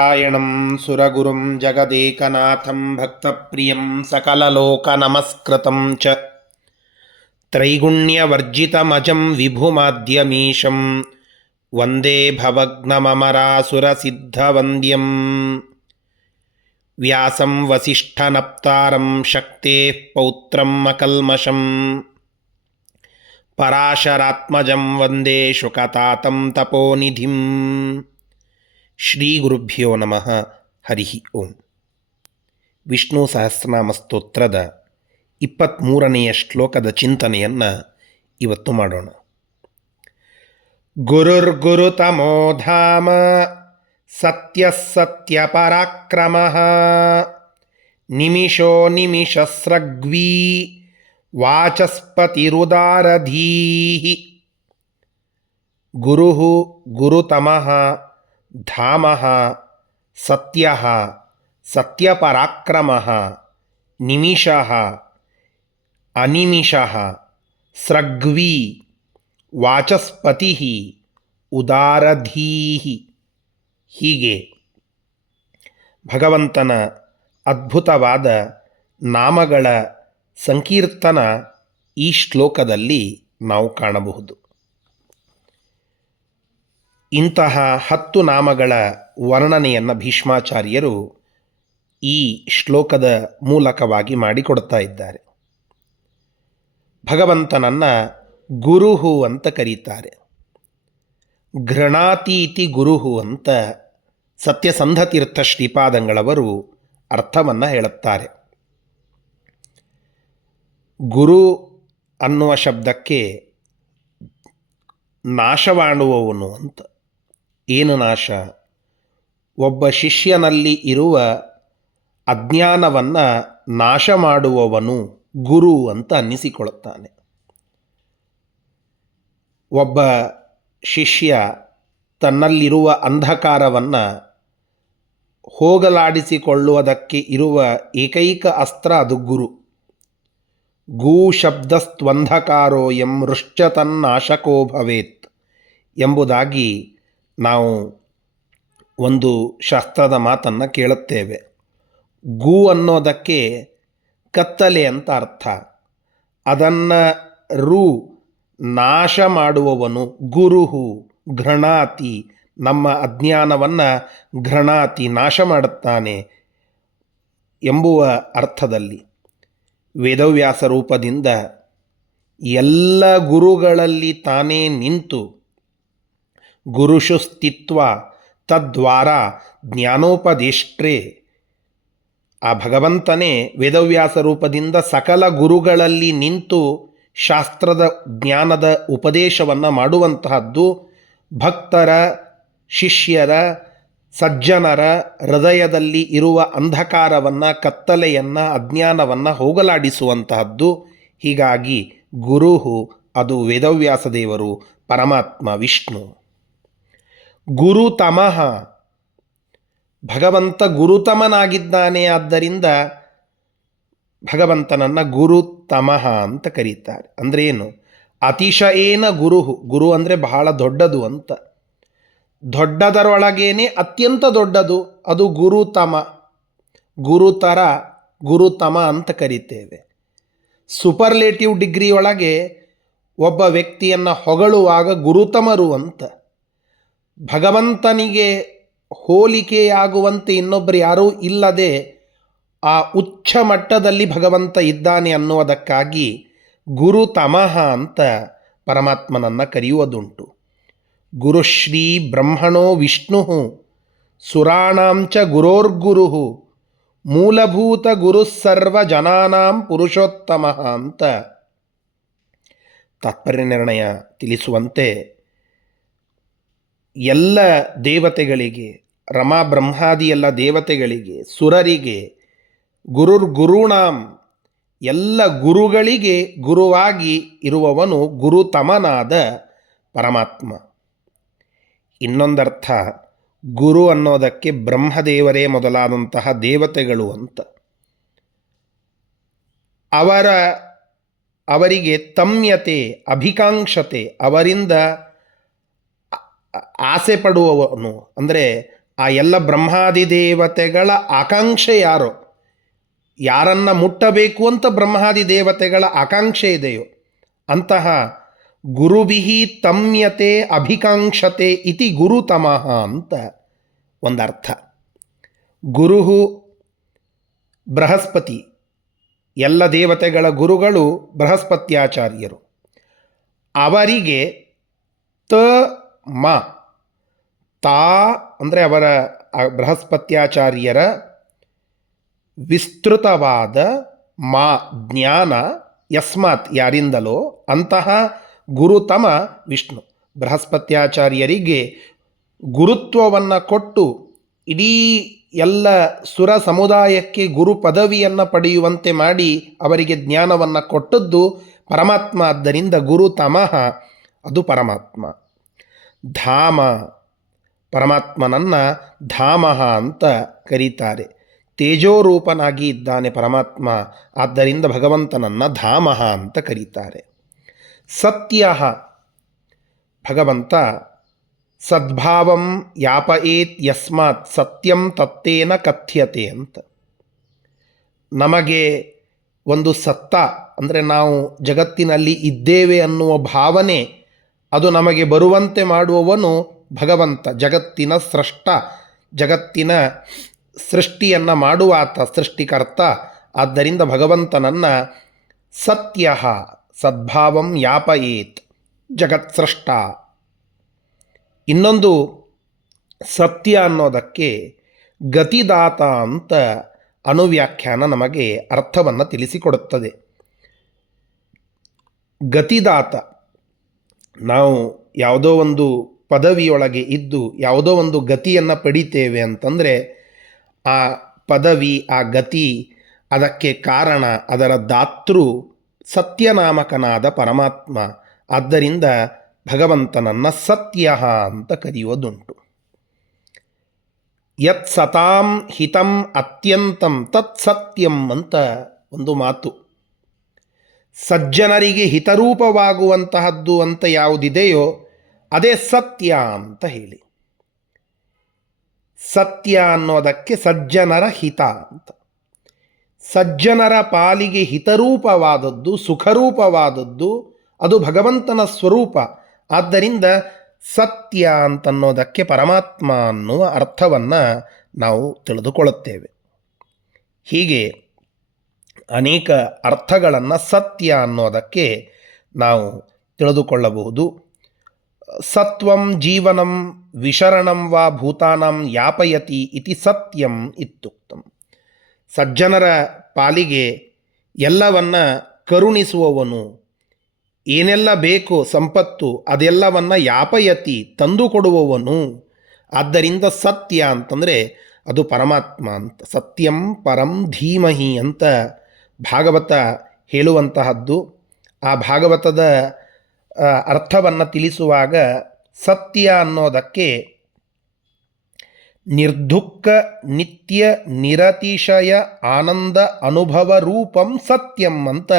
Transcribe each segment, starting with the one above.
ನಾರಾಯಣಂ ಸುರಗುರುಂ ಜಗದೇಕನಾಥಂ ಭಕ್ತಪ್ರಿಯಂ ಸಕಲಲೋಕನಮಸ್ಕೃತಂ ಚ ತ್ರೈಗುಣ್ಯವರ್ಜಿತಮಜಂ ವಿಭುಮಾದ್ಯಮೀಶಂ ವಂದೇ ಭವಗ್ನಮಮರಾಸುರಸಿದ್ಧವಂದ್ಯಂ ವ್ಯಾಸಂ ವಸಿಷ್ಠನಪ್ತಾರಂ ಶಕ್ತೇಃ ಪೌತ್ರಂ ಅಕಲ್ಮಷಂ ಪರಾಶರಾತ್ಮಜಂ ವಂದೇ ಶುಕತಾತಂ ತಪೋನಿಧಿಂ. ಶ್ರೀ ಗುರುಭ್ಯೋ ನಮಃ. ಹರಿ ಓಂ. ವಿಷ್ಣು ಸಹಸ್ರನಾಮ ಸ್ತೋತ್ರದ 23ನೆಯ ಶ್ಲೋಕದ ಚಿಂತನೆಯನ್ನು ಇವತ್ತು ಮಾಡೋಣ. ಗುರುರ್ಗುರುತಮೋ ಧಾಮ ಸತ್ಯಃ ಸತ್ಯಪರಾಕ್ರಮಃ ನಿಮಿಷೋ ನಿಮಿಷಸ್ರಗ್ವೀ ವಾಚಸ್ಪತಿರುದಾರಧೀಃ. ಗುರುಃ ಗುರುತಮಃ ಧಾಮಃ ಸತ್ಯಃ ಸತ್ಯಪರಾಕ್ರಮಃ ನಿಮಿಷಃ ಅನಿಮಿಷಃ ಸ್ರಗ್ವೀ ವಾಚಸ್ಪತಿಃ ಉದಾರಧೀಃ. ಹೀಗೆ ಭಗವಂತನ ಅದ್ಭುತವಾದ ನಾಮಗಳ ಸಂಕೀರ್ತನ ಈ ಶ್ಲೋಕದಲ್ಲಿ ನಾವು ಕಾಣಬಹುದು. ಇಂತಹ 10 ನಾಮಗಳ ವರ್ಣನೆಯನ್ನು ಭೀಷ್ಮಾಚಾರ್ಯರು ಈ ಶ್ಲೋಕದ ಮೂಲಕವಾಗಿ ಮಾಡಿಕೊಡ್ತಾ ಇದ್ದಾರೆ. ಭಗವಂತನನ್ನು ಗುರುಹು ಅಂತ ಕರೀತಾರೆ. ಘೃಣಾತೀತಿ ಗುರುಹು ಅಂತ ಸತ್ಯಸಂಧತೀರ್ಥ ಶ್ರೀಪಾದಂಗಳವರು ಅರ್ಥವನ್ನು ಹೇಳುತ್ತಾರೆ. ಗುರು ಅನ್ನುವ ಶಬ್ದಕ್ಕೆ ನಾಶವಾಣುವವನು ಅಂತ. ಏನು ನಾಶ? ಒಬ್ಬ ಶಿಷ್ಯನಲ್ಲಿ ಇರುವ ಅಜ್ಞಾನವನ್ನು ನಾಶ ಮಾಡುವವನು ಗುರು ಅಂತ ಅನ್ನಿಸಿಕೊಳ್ಳುತ್ತಾನೆ. ಒಬ್ಬ ಶಿಷ್ಯ ತನ್ನಲ್ಲಿರುವ ಅಂಧಕಾರವನ್ನು ಹೋಗಲಾಡಿಸಿಕೊಳ್ಳುವುದಕ್ಕೆ ಇರುವ ಏಕೈಕ ಅಸ್ತ್ರ ಅದು ಗುರು. ಗೂ ಶಬ್ದಸ್ತ್ವಂಧಕಾರೋ ಎಂ ಋಶ್ಚತನ್ನಾಶಕೋ ಭವೇತ್ ಎಂಬುದಾಗಿ ನಾವು ಒಂದು ಶಾಸ್ತ್ರದ ಮಾತನ್ನು ಕೇಳುತ್ತೇವೆ. ಗೂ ಅನ್ನೋದಕ್ಕೆ ಕತ್ತಲೆ ಅಂತ ಅರ್ಥ. ಅದನ್ನು ನಾಶ ಮಾಡುವವನು ಗುರುಹು. ಘೃಣಾತಿ, ನಮ್ಮ ಅಜ್ಞಾನವನ್ನು ಘೃಣಾತಿ ನಾಶ ಮಾಡುತ್ತಾನೆ ಎಂಬುವ ಅರ್ಥದಲ್ಲಿ ವೇದವ್ಯಾಸ ರೂಪದಿಂದ ಎಲ್ಲ ಗುರುಗಳಲ್ಲಿ ತಾನೇ ನಿಂತು ಗುರುಷು ಸ್ಥಿತ್ವ ತದ್ವಾರ ಜ್ಞಾನೋಪದೇಷ್ಟ್ರೇ. ಆ ಭಗವಂತನೇ ವೇದವ್ಯಾಸ ರೂಪದಿಂದ ಸಕಲ ಗುರುಗಳಲ್ಲಿ ನಿಂತು ಶಾಸ್ತ್ರದ ಜ್ಞಾನದ ಉಪದೇಶವನ್ನು ಮಾಡುವಂತಹದ್ದು. ಭಕ್ತರ, ಶಿಷ್ಯರ, ಸಜ್ಜನರ ಹೃದಯದಲ್ಲಿ ಇರುವ ಅಂಧಕಾರವನ್ನು, ಕತ್ತಲೆಯನ್ನು, ಅಜ್ಞಾನವನ್ನು ಹೋಗಲಾಡಿಸುವಂತಹದ್ದು. ಹೀಗಾಗಿ ಗುರುಹು ಅದು ವೇದವ್ಯಾಸ ದೇವರು, ಪರಮಾತ್ಮ ವಿಷ್ಣು. ಗುರುತಮಃ, ಭಗವಂತ ಗುರುತಮನಾಗಿದ್ದಾನೆ. ಆದ್ದರಿಂದ ಭಗವಂತನನ್ನು ಗುರುತಮಃ ಅಂತ ಕರೀತಾರೆ. ಅಂದರೆ ಏನು? ಅತಿಶಯೇನ ಗುರುಹು. ಗುರು ಅಂದರೆ ಬಹಳ ದೊಡ್ಡದು ಅಂತ. ದೊಡ್ಡದರೊಳಗೇನೆ ಅತ್ಯಂತ ದೊಡ್ಡದು ಅದು ಗುರುತಮ. ಗುರುತರ, ಗುರುತಮ ಅಂತ ಕರೀತೇವೆ. ಸೂಪರ್ಲೇಟಿವ್ ಡಿಗ್ರಿಯೊಳಗೆ ಒಬ್ಬ ವ್ಯಕ್ತಿಯನ್ನು ಹೊಗಳುವಾಗ ಗುರುತಮರು ಅಂತ. ಭಗವಂತನಿಗೆ ಹೋಲಿಕೆಯಾಗುವಂತೆ ಇನ್ನೊಬ್ಬರು ಯಾರೂ ಇಲ್ಲದೆ ಆ ಉಚ್ಚ ಮಟ್ಟದಲ್ಲಿ ಭಗವಂತ ಇದ್ದಾನೆ ಅನ್ನುವುದಕ್ಕಾಗಿ ಗುರುತಮಃ ಅಂತ ಪರಮಾತ್ಮನನ್ನು ಕರೆಯುವುದುಂಟು. ಗುರುಶ್ರೀ ಬ್ರಹ್ಮಣೋ ವಿಷ್ಣು ಸುರಾಣಾಂಚ ಗುರೋರ್ಗುರು ಮೂಲಭೂತ ಗುರುಸ್ಸರ್ವ ಜನಾನಾಂ ಪುರುಷೋತ್ತಮ ಅಂತ ತಾತ್ಪರ್ಯ ನಿರ್ಣಯ ತಿಳಿಸುವಂತೆ ಎಲ್ಲ ದೇವತೆಗಳಿಗೆ, ರಮಾ ಬ್ರಹ್ಮಾದಿ ಎಲ್ಲ ದೇವತೆಗಳಿಗೆ, ಸುರರಿಗೆ, ಗುರುರ್ಗುರುಣಾಂ ಎಲ್ಲ ಗುರುಗಳಿಗೆ ಗುರುವಾಗಿ ಇರುವವನು ಗುರುತಮನಾದ ಪರಮಾತ್ಮ. ಇನ್ನೊಂದರ್ಥ ಗುರು ಅನ್ನೋದಕ್ಕೆ ಬ್ರಹ್ಮದೇವರೇ ಮೊದಲಾದಂತಹ ದೇವತೆಗಳು ಅಂತ. ಅವರಿಗೆ ತಮ್ಯತೆ, ಅಭಿಕಾಂಕ್ಷತೆ, ಅವರಿಂದ ಆಸೆ ಪಡುವವನು, ಅಂದರೆ ಆ ಎಲ್ಲ ಬ್ರಹ್ಮಾದಿ ದೇವತೆಗಳ ಆಕಾಂಕ್ಷೆ ಯಾರೋ, ಯಾರನ್ನು ಮುಟ್ಟಬೇಕು ಅಂತ ಬ್ರಹ್ಮಾದಿ ದೇವತೆಗಳ ಆಕಾಂಕ್ಷೆ ಇದೆಯೋ ಅಂತಹ ಗುರುವಿಹಿ ತಮ್ಯತೆ ಅಭಿಕಾಂಕ್ಷತೆ ಇತಿ ಗುರುತಮಃ ಅಂತ ಒಂದರ್ಥ. ಗುರುಹು ಬೃಹಸ್ಪತಿ, ಎಲ್ಲ ದೇವತೆಗಳ ಗುರುಗಳು ಬೃಹಸ್ಪತ್ಯಾಚಾರ್ಯರು. ಅವರಿಗೆ ತ ಮ ತಾ ಅಂದರೆ ಅವರ ಬೃಹಸ್ಪತ್ಯಾಚಾರ್ಯರ ವಿಸ್ತೃತವಾದ ಮಾ ಜ್ಞಾನ ಯಸ್ಮಾತ್ ಯಾರಿಂದಲೋ ಅಂತಹ ಗುರುತಮ ವಿಷ್ಣು. ಬೃಹಸ್ಪತ್ಯಾಚಾರ್ಯರಿಗೆ ಗುರುತ್ವವನ್ನು ಕೊಟ್ಟು ಇಡೀ ಎಲ್ಲ ಸುರ ಸಮುದಾಯಕ್ಕೆ ಗುರು ಪದವಿಯನ್ನು ಪಡೆಯುವಂತೆ ಮಾಡಿ ಅವರಿಗೆ ಜ್ಞಾನವನ್ನು ಕೊಟ್ಟದ್ದು ಪರಮಾತ್ಮ. ಆದ್ದರಿಂದ ಗುರುತಮಃ ಅದು ಪರಮಾತ್ಮ. ಧಾಮ, ಪರಮಾತ್ಮನನ್ನು ಧಾಮಃ ಅಂತ ಕರೀತಾರೆ. ತೇಜೋರೂಪನಾಗಿ ಇದ್ದಾನೆ ಪರಮಾತ್ಮ, ಆದ್ದರಿಂದ ಭಗವಂತನನ್ನು ಧಾಮಃ ಅಂತ ಕರೀತಾರೆ. ಸತ್ಯ, ಭಗವಂತ ಸದ್ಭಾವಂ ಯಾಪಯೇತ್ ಯಸ್ಮಾತ್ ಸತ್ಯಂ ತತ್ತೇನ ಕಥ್ಯತೆ ಅಂತ. ನಮಗೆ ಒಂದು ಸತ್ತ ಅಂದರೆ ನಾವು ಜಗತ್ತಿನಲ್ಲಿ ಇದ್ದೇವೆ ಅನ್ನುವ ಭಾವನೆ ಅದು ನಮಗೆ ಬರುವಂತೆ ಮಾಡುವವನು ಭಗವಂತ, ಜಗತ್ತಿನ ಸ್ರಷ್ಟ, ಜಗತ್ತಿನ ಸೃಷ್ಟಿಯನ್ನು ಮಾಡುವ ಆತ, ಸೃಷ್ಟಿಕರ್ತ. ಆದ್ದರಿಂದ ಭಗವಂತನನ್ನು ಸತ್ಯ, ಸದ್ಭಾವಂ ಯಾಪಯೇತ್, ಜಗತ್ಸೃಷ್ಟ. ಇನ್ನೊಂದು ಸತ್ಯ ಅನ್ನೋದಕ್ಕೆ ಗತಿದಾತ ಅಂತ ಅನುವ್ಯಾಖ್ಯಾನ ನಮಗೆ ಅರ್ಥವನ್ನು ತಿಳಿಸಿಕೊಡುತ್ತದೆ. ಗತಿದಾತ, ನಾವು ಯಾವುದೋ ಒಂದು ಪದವಿಯೊಳಗೆ ಇದ್ದು ಯಾವುದೋ ಒಂದು ಗತಿಯನ್ನು ಪಡಿತೇವೆ ಅಂತಂದರೆ ಆ ಪದವಿ, ಆ ಗತಿ, ಅದಕ್ಕೆ ಕಾರಣ, ಅದರ ದಾತೃ ಸತ್ಯನಾಮಕನಾದ ಪರಮಾತ್ಮ. ಆದ್ದರಿಂದ ಭಗವಂತನನ್ನು ಸತ್ಯ ಅಂತ ಕರೆಯೋದುಂಟು. ಯತ್ ಸತಾಂ ಹಿತಂ ಅತ್ಯಂತಂ ತತ್ ಸತ್ಯಂ ಅಂತ ಒಂದು ಮಾತು. ಸಜ್ಜನರಿಗೆ ಹಿತರೂಪವಾಗುವಂತಹದ್ದು ಅಂತ ಯಾವುದಿದೆಯೋ ಅದೇ ಸತ್ಯ ಅಂತ ಹೇಳಿ. ಸತ್ಯ ಅನ್ನೋದಕ್ಕೆ ಸಜ್ಜನರ ಹಿತ ಅಂತ. ಸಜ್ಜನರ ಪಾಲಿಗೆ ಹಿತರೂಪವಾದದ್ದು, ಸುಖರೂಪವಾದದ್ದು ಅದು ಭಗವಂತನ ಸ್ವರೂಪ. ಆದ್ದರಿಂದ ಸತ್ಯ ಅಂತನ್ನೋದಕ್ಕೆ ಪರಮಾತ್ಮ ಅನ್ನುವ ಅರ್ಥವನ್ನು ನಾವು ತಿಳಿದುಕೊಳ್ಳುತ್ತೇವೆ. ಹೀಗೆ ಅನೇಕ ಅರ್ಥಗಳನ್ನು ಸತ್ಯ ಅನ್ನೋದಕ್ಕೆ ನಾವು ತಿಳಿದುಕೊಳ್ಳಬಹುದು. ಸತ್ವಂ ಜೀವನಂ ವಿಶರಣಂ ವಾ ಭೂತಾನಾಂ ಯಾಪಯತಿ ಇತಿ ಸತ್ಯಂ ಇತ್ಯುಕ್ತಂ. ಸಜ್ಜನರ ಪಾಲಿಗೆ ಎಲ್ಲವನ್ನ ಕರುಣಿಸುವವನು, ಏನೆಲ್ಲ ಬೇಕು ಸಂಪತ್ತು ಅದೆಲ್ಲವನ್ನು ಯಾಪಯತಿ ತಂದುಕೊಡುವವನು. ಆದ್ದರಿಂದ ಸತ್ಯ ಅಂತಂದರೆ ಅದು ಪರಮಾತ್ಮ ಅಂತ. ಸತ್ಯಂ ಪರಂ ಧೀಮಹಿ ಅಂತ ಭಾಗವತ ಹೇಳುವಂತಹದ್ದು. ಆ ಭಾಗವತದ ಅರ್ಥವನ್ನು ತಿಳಿಸುವಾಗ ಸತ್ಯ ಅನ್ನೋದಕ್ಕೆ ನಿರ್ದುಃಖ ನಿತ್ಯ ನಿರತಿಶಯ ಆನಂದ ಅನುಭವ ರೂಪಂ ಸತ್ಯಂ ಅಂತ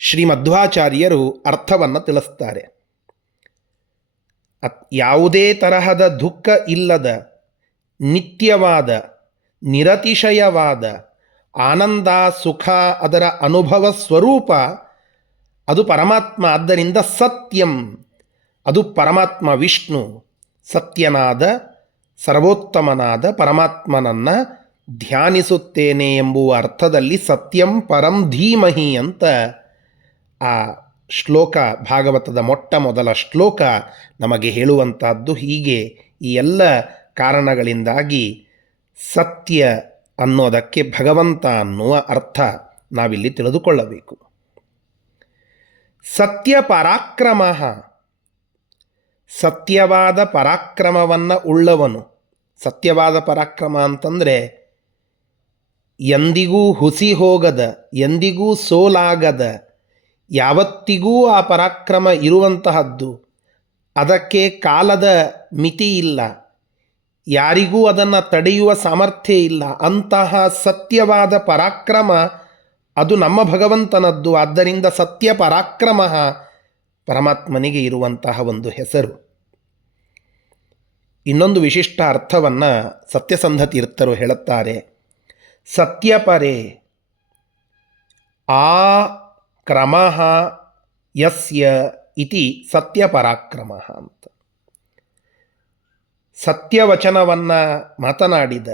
ಶ್ರೀಮಧ್ವಾಚಾರ್ಯರು ಅರ್ಥವನ್ನು ತಿಳಿಸ್ತಾರೆ. ಯಾವುದೇ ತರಹದ ದುಃಖ ಇಲ್ಲದ ನಿತ್ಯವಾದ ನಿರತಿಶಯವಾದ ಆನಂದ ಸುಖ ಅದರ ಅನುಭವ ಸ್ವರೂಪ ಅದು ಪರಮಾತ್ಮ. ಆದ್ದರಿಂದ ಸತ್ಯಂ ಅದು ಪರಮಾತ್ಮ ವಿಷ್ಣು. ಸತ್ಯನಾದ ಸರ್ವೋತ್ತಮನಾದ ಪರಮಾತ್ಮನನ್ನು ಧ್ಯಾನಿಸುತ್ತೇನೆ ಎಂಬುವ ಅರ್ಥದಲ್ಲಿ ಸತ್ಯಂ ಪರಂ ಧೀಮಹಿ ಅಂತ ಆ ಶ್ಲೋಕ, ಭಾಗವತದ ಮೊಟ್ಟ ಮೊದಲ ಶ್ಲೋಕ ನಮಗೆ ಹೇಳುವಂತಹದ್ದು. ಹೀಗೆ ಈ ಎಲ್ಲ ಕಾರಣಗಳಿಂದಾಗಿ ಸತ್ಯ ಅನ್ನೋದಕ್ಕೆ ಭಗವಂತ ಅನ್ನುವ ಅರ್ಥ ನಾವಿಲ್ಲಿ ತಿಳಿದುಕೊಳ್ಳಬೇಕು. ಸತ್ಯ ಪರಾಕ್ರಮ, ಸತ್ಯವಾದ ಪರಾಕ್ರಮವನ್ನು ಉಳ್ಳವನು. ಸತ್ಯವಾದ ಪರಾಕ್ರಮ ಅಂತಂದರೆ ಎಂದಿಗೂ ಹುಸಿ ಹೋಗದ, ಎಂದಿಗೂ ಸೋಲಾಗದ, ಯಾವತ್ತಿಗೂ ಆ ಪರಾಕ್ರಮ ಇರುವಂತಹದ್ದು. ಅದಕ್ಕೆ ಕಾಲದ ಮಿತಿ ಇಲ್ಲ, ಯಾರಿಗೂ ಅದನ್ನು ತಡೆಯುವ ಸಾಮರ್ಥ್ಯ ಇಲ್ಲ. ಅಂತಹ ಸತ್ಯವಾದ ಪರಾಕ್ರಮ ಅದು ನಮ್ಮ ಭಗವಂತನದ್ದು. ಆದ್ದರಿಂದ ಸತ್ಯ ಪರಾಕ್ರಮ ಪರಮಾತ್ಮನಿಗೆ ಇರುವಂತಹ ಒಂದು ಹೆಸರು. ಇನ್ನೊಂದು ವಿಶಿಷ್ಟ ಅರ್ಥವನ್ನು ಸತ್ಯಸಂಧ ತೀರ್ಥರು ಹೇಳುತ್ತಾರೆ. ಸತ್ಯಪರೇ ಆ ಕ್ರಮ ಯಸ್ಯ ಇತಿ ಸತ್ಯಪರಾಕ್ರಮ ಅಂತ. ಸತ್ಯವಚನವನ್ನು ಮಾತನಾಡಿದ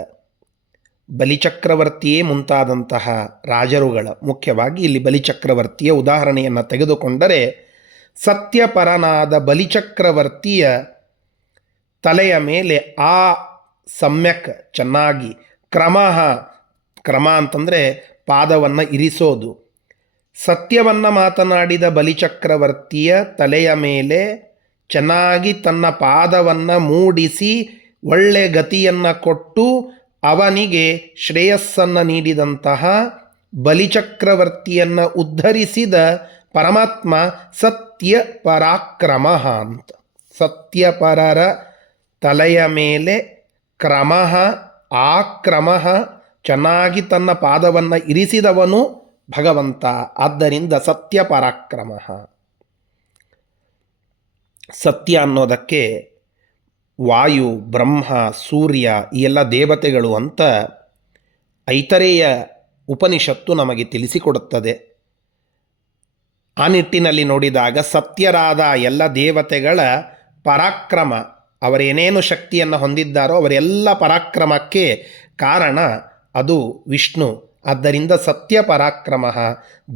ಬಲಿಚಕ್ರವರ್ತಿಯೇ ಮುಂತಾದಂತಹ ರಾಜರುಗಳ, ಮುಖ್ಯವಾಗಿ ಇಲ್ಲಿ ಬಲಿಚಕ್ರವರ್ತಿಯ ಉದಾಹರಣೆಯನ್ನು ತೆಗೆದುಕೊಂಡರೆ, ಸತ್ಯಪರನಾದ ಬಲಿಚಕ್ರವರ್ತಿಯ ತಲೆಯ ಮೇಲೆ ಆ ಸಮ್ಯಕ್ ಚೆನ್ನಾಗಿ ಕ್ರಮ ಅಂತಂದರೆ ಪಾದವನ್ನು ಇರಿಸೋದು. ಸತ್ಯವನ್ನು ಮಾತನಾಡಿದ ಬಲಿಚಕ್ರವರ್ತಿಯ ತಲೆಯ ಮೇಲೆ ಚೆನ್ನಾಗಿ ತನ್ನ ಪಾದವನ್ನು ಮೂಡಿಸಿ ಒಳ್ಳೆ ಗತಿಯನ್ನು ಕೊಟ್ಟು ಅವನಿಗೆ ಶ್ರೇಯಸ್ಸನ್ನು ನೀಡಿದಂತಹ ಬಲಿಚಕ್ರವರ್ತಿಯನ್ನು ಉದ್ಧರಿಸಿದ ಪರಮಾತ್ಮ ಸತ್ಯ ಪರಾಕ್ರಮ ಅಂತ. ಸತ್ಯಪರರ ತಲೆಯ ಮೇಲೆ ಆಕ್ರಮ ಚೆನ್ನಾಗಿ ತನ್ನ ಪಾದವನ್ನು ಇರಿಸಿದವನು ಭಗವಂತ. ಆದ್ದರಿಂದ ಸತ್ಯ ಪರಾಕ್ರಮ. ಸತ್ಯ ಅನ್ನೋದಕ್ಕೆ ವಾಯು, ಬ್ರಹ್ಮ, ಸೂರ್ಯ ಈ ಎಲ್ಲ ದೇವತೆಗಳು ಅಂತ ಐತರೇಯ ಉಪನಿಷತ್ತು ನಮಗೆ ತಿಳಿಸಿಕೊಡುತ್ತದೆ. ಆ ನಿಟ್ಟಿನಲ್ಲಿ ನೋಡಿದಾಗ ಸತ್ಯರಾದ ಎಲ್ಲ ದೇವತೆಗಳ ಪರಾಕ್ರಮ, ಅವರೇನೇನು ಶಕ್ತಿಯನ್ನು ಹೊಂದಿದ್ದಾರೋ ಅವರೆಲ್ಲ ಪರಾಕ್ರಮಕ್ಕೆ ಕಾರಣ ಅದು ವಿಷ್ಣು. ಆದ್ದರಿಂದ ಸತ್ಯ ಪರಾಕ್ರಮ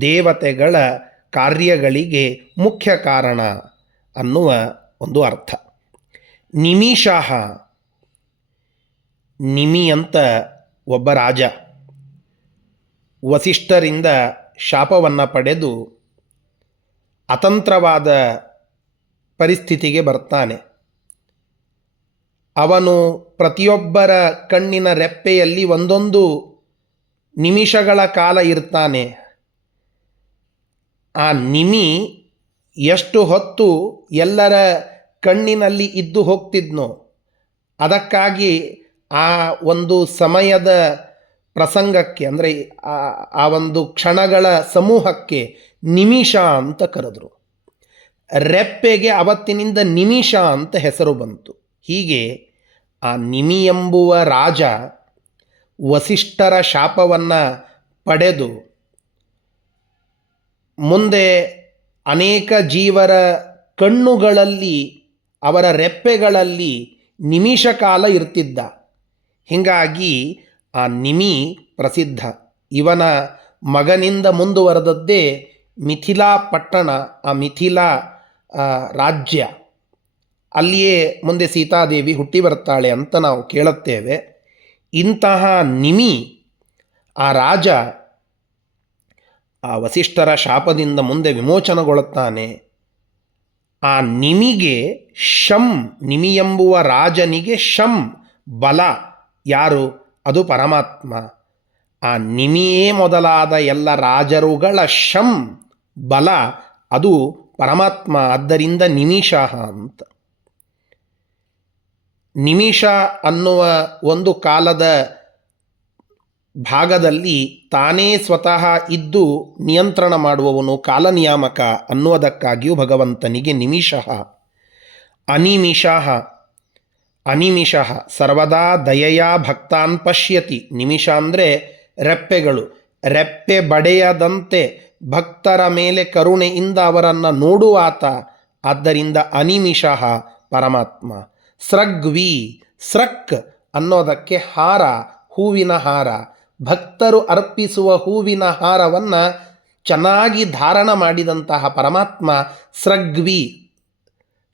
ದೇವತೆಗಳ ಕಾರ್ಯಗಳಿಗೆ ಮುಖ್ಯ ಕಾರಣ ಅನ್ನುವ ಒಂದು ಅರ್ಥ. ನಿಮಿಷಃ, ನಿಮಿ ಅಂತ ಒಬ್ಬ ರಾಜ ವಸಿಷ್ಠರಿಂದ ಶಾಪವನ್ನು ಪಡೆದು ಅತಂತ್ರವಾದ ಪರಿಸ್ಥಿತಿಗೆ ಬರ್ತಾನೆ. ಅವನು ಪ್ರತಿಯೊಬ್ಬರ ಕಣ್ಣಿನ ರೆಪ್ಪೆಯಲ್ಲಿ ಒಂದೊಂದು ನಿಮಿಷಗಳ ಕಾಲ ಇರ್ತಾನೆ. ಆ ನಿಮಿ ಎಷ್ಟು ಹೊತ್ತು ಎಲ್ಲರ ಕಣ್ಣಿನಲ್ಲಿ ಇದ್ದು ಹೋಗ್ತಿದ್ನೋ, ಅದಕ್ಕಾಗಿ ಆ ಒಂದು ಸಮಯದ ಪ್ರಸಂಗಕ್ಕೆ ಅಂದರೆ ಆ ಒಂದು ಕ್ಷಣಗಳ ಸಮೂಹಕ್ಕೆ ನಿಮಿಷ ಅಂತ ಕರೆದರು. ರೆಪ್ಪೆಗೆ ಅವತ್ತಿನಿಂದ ನಿಮಿಷ ಅಂತ ಹೆಸರು ಬಂತು. ಹೀಗೆ ಆ ನಿಮಿ ಎಂಬುವ ರಾಜ ವಸಿಷ್ಠರ ಶಾಪವನ್ನು ಪಡೆದು ಮುಂದೆ ಅನೇಕ ಜೀವರ ಕಣ್ಣುಗಳಲ್ಲಿ, ಅವರ ರೆಪ್ಪೆಗಳಲ್ಲಿ ನಿಮಿಷ ಕಾಲ ಇರ್ತಿದ್ದ. ಹೀಗಾಗಿ ಆ ನಿಮಿ ಪ್ರಸಿದ್ಧ. ಇವನ ಮಗನಿಂದ ಮುಂದುವರೆದದ್ದೇ ಮಿಥಿಲಾ ಪಟ್ಟಣ, ಆ ಮಿಥಿಲಾ ರಾಜ್ಯ. ಅಲ್ಲಿಯೇ ಮುಂದೆ ಸೀತಾದೇವಿ ಹುಟ್ಟಿ ಬರ್ತಾಳೆ ಅಂತ ನಾವು ಕೇಳುತ್ತೇವೆ. ಇಂತಹ ನಿಮಿ ಆ ರಾಜ ಆ ವಸಿಷ್ಠರ ಶಾಪದಿಂದ ಮುಂದೆ ವಿಮೋಚನೆಗೊಳ್ಳುತ್ತಾನೆ. ಆ ನಿಮಿಗೆ ನಿಮಿ ಎಂಬುವ ರಾಜನಿಗೆ ಬಲ ಯಾರು? ಅದು ಪರಮಾತ್ಮ. ಆ ನಿಮಿಯೇ ಮೊದಲಾದ ಎಲ್ಲ ರಾಜರುಗಳ ಬಲ ಅದು ಪರಮಾತ್ಮ. ಆದ್ದರಿಂದ ನಿಮಿಷಃ ಅಂತ. ನಿಮಿಷ ಅನ್ನುವ ಒಂದು ಕಾಲದ ಭಾಗದಲ್ಲಿ ತಾನೇ ಸ್ವತಃ ಇದ್ದು ನಿಯಂತ್ರಣ ಮಾಡುವವನು ಕಾಲನಿಯಾಮಕ ಅನ್ನುವುದಕ್ಕಾಗಿಯೂ ಭಗವಂತನಿಗೆ ನಿಮಿಷಃ. ಅನಿಮಿಷಃ ಸರ್ವದಾ ದಯೆಯ ಭಕ್ತಾನ್ ಪಶ್ಯತಿ. ನಿಮಿಷ ಅಂದರೆ ರೆಪ್ಪೆಗಳು, ರೆಪ್ಪೆ ಬಡೆಯದಂತೆ ಭಕ್ತರ ಮೇಲೆ ಕರುಣೆಯಿಂದ ಅವರನ್ನು ನೋಡುವಾತ. ಆದ್ದರಿಂದ ಅನಿಮಿಷಃ ಪರಮಾತ್ಮ. ಸ್ರಕ್ ಅನ್ನೋದಕ್ಕೆ ಹಾರ, ಹೂವಿನ ಹಾರ. ಭಕ್ತರು ಅರ್ಪಿಸುವ ಹೂವಿನ ಹಾರವನ್ನು ಚೆನ್ನಾಗಿ ಧಾರಣ ಮಾಡಿದಂತಹ ಪರಮಾತ್ಮ ಸ್ರಗ್ವಿ.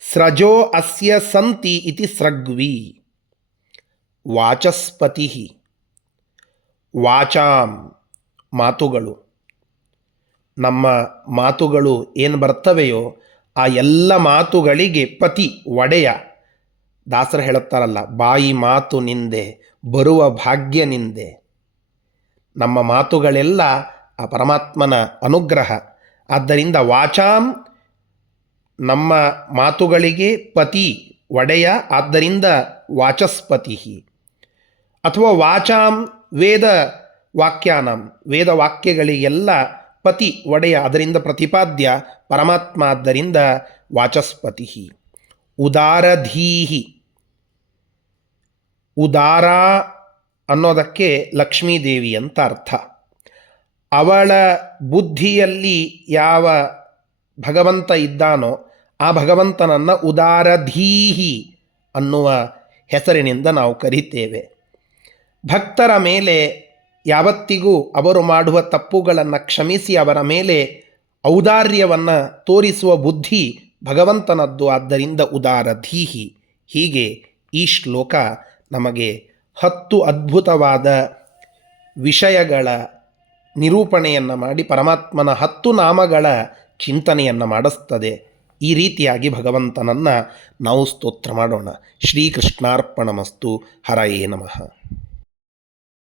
ಸ್ರಜೋ ಅಸ್ಯ ಸಂತಿ ಇತಿ ಸ್ರಗ್ವಿ. ವಾಚಸ್ಪತಿ, ವಾಚಾಂ ಮಾತುಗಳು. ನಮ್ಮ ಮಾತುಗಳು ಏನು ಬರ್ತವೆಯೋ ಆ ಎಲ್ಲ ಮಾತುಗಳಿಗೆ ಪತಿ, ಒಡೆಯ. ದಾಸರು ಹೇಳುತ್ತಾರಲ್ಲ, ಬಾಯಿ ಮಾತು ನಿಂದೆ ಬರುವ ಭಾಗ್ಯ ನಿಂದೆ. ನಮ್ಮ ಮಾತುಗಳೆಲ್ಲ ಆ ಪರಮಾತ್ಮನ ಅನುಗ್ರಹ. ಆದ್ದರಿಂದ ವಾಚಾಂ, ನಮ್ಮ ಮಾತುಗಳಿಗೆ ಪತಿ, ಒಡೆಯ. ಆದ್ದರಿಂದ ವಾಚಸ್ಪತಿ. ಅಥವಾ ವಾಚಾಂ ವೇದ ವಾಕ್ಯಾನಂ, ವೇದ ವಾಕ್ಯಗಳಿಗೆಲ್ಲ ಪತಿ, ಒಡೆಯ. ಅದರಿಂದ ಪ್ರತಿಪಾದ್ಯ ಪರಮಾತ್ಮ. ಆದ್ದರಿಂದ ವಾಚಸ್ಪತಿ. ಉದಾರಧೀಹಿ, ಉದಾರ ಅನ್ನೋದಕ್ಕೆ ಲಕ್ಷ್ಮೀದೇವಿ ಅಂತ ಅರ್ಥ. ಅವಳ ಬುದ್ಧಿಯಲ್ಲಿ ಯಾವ ಭಗವಂತ ಇದ್ದಾನೋ ಆ ಭಗವಂತನನ್ನು ಉದಾರಧೀಹಿ ಅನ್ನುವ ಹೆಸರಿನಿಂದ ನಾವು ಕರೀತೇವೆ. ಭಕ್ತರ ಮೇಲೆ ಯಾವತ್ತಿಗೂ ಅವರು ಮಾಡುವ ತಪ್ಪುಗಳನ್ನು ಕ್ಷಮಿಸಿ ಅವರ ಮೇಲೆ ಔದಾರ್ಯವನ್ನು ತೋರಿಸುವ ಬುದ್ಧಿ ಭಗವಂತನದ್ದು. ಆದ್ದರಿಂದ ಉದಾರಧೀಹಿ. ಹೀಗೆ ಈ ಶ್ಲೋಕ ನಮಗೆ 10 ಅದ್ಭುತವಾದ ವಿಷಯಗಳ ನಿರೂಪಣೆಯನ್ನು ಮಾಡಿ ಪರಮಾತ್ಮನ 10 ನಾಮಗಳ ಚಿಂತನೆಯನ್ನು ಮಾಡಿಸ್ತದೆ. ಈ ರೀತಿಯಾಗಿ ಭಗವಂತನನ್ನು ನಾವು ಸ್ತೋತ್ರ ಮಾಡೋಣ. ಶ್ರೀಕೃಷ್ಣಾರ್ಪಣಮಸ್ತು. ಹರಯೇ ನಮಃ.